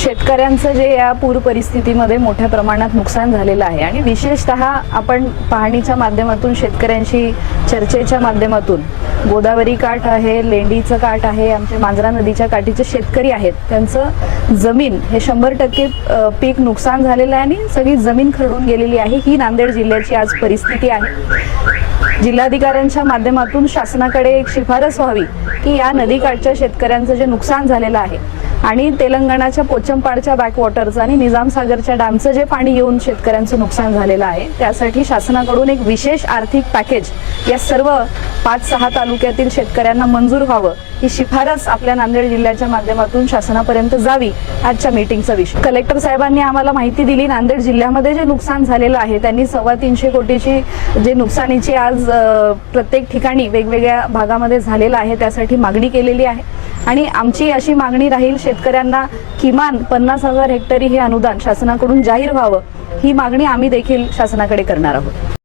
शेतकऱ्यांचं जे या पूर परिस्थितीमध्ये मोठ्या प्रमाणात नुकसान झालेलं आहे आणि विशेषतः आपण पाहणीच्या माध्यमातून शेतकऱ्यांशी चर्चेच्या माध्यमातून गोदावरी काठ आहे, लेंडीचं काठ आहे, आमचे मांजरा नदीच्या काठीचे शेतकरी आहेत, त्यांचं जमीन हे 100% पीक नुकसान झालेलं आहे आणि सगळी जमीन खरडून गेलेली आहे। ही नांदेड जिल्ह्याची आज परिस्थिती आहे। जिल्हाधिकाऱ्यांच्या माध्यमातून शासनाकडे एक शिफारस व्हावी की या नदीकाठच्या शेतकऱ्यांचं जे नुकसान झालेलं आहे आणि तेलंगणाच्या पोचमपाडच्या बॅकवॉटरचं आणि निजामसागरच्या डॅमचं जे पाणी येऊन शेतकऱ्यांचं नुकसान झालेलं आहे त्यासाठी शासनाकडून एक विशेष आर्थिक पॅकेज या सर्व 5-6 तालुक्यातील शेतकऱ्यांना मंजूर व्हावं ही शिफारस आपल्या नांदेड जिल्ह्याच्या माध्यमातून शासनापर्यंत जावी आजच्या मीटिंगचा विषय। कलेक्टर साहेबांनी आम्हाला माहिती दिली, नांदेड जिल्ह्यामध्ये जे नुकसान झालेलं आहे त्यांनी 325 कोटीची जे नुकसानीची आज प्रत्येक ठिकाणी वेगवेगळ्या भागामध्ये झालेलं आहे त्यासाठी मागणी केलेली आहे आणि आमची अशी मागणी राहील शेतकऱ्यांना किमान 50,000 हेक्टरी हे अनुदान शासनाकडून जाहीर व्हावं ही मागणी आम्ही देखील शासनाकडे करणार आहोत।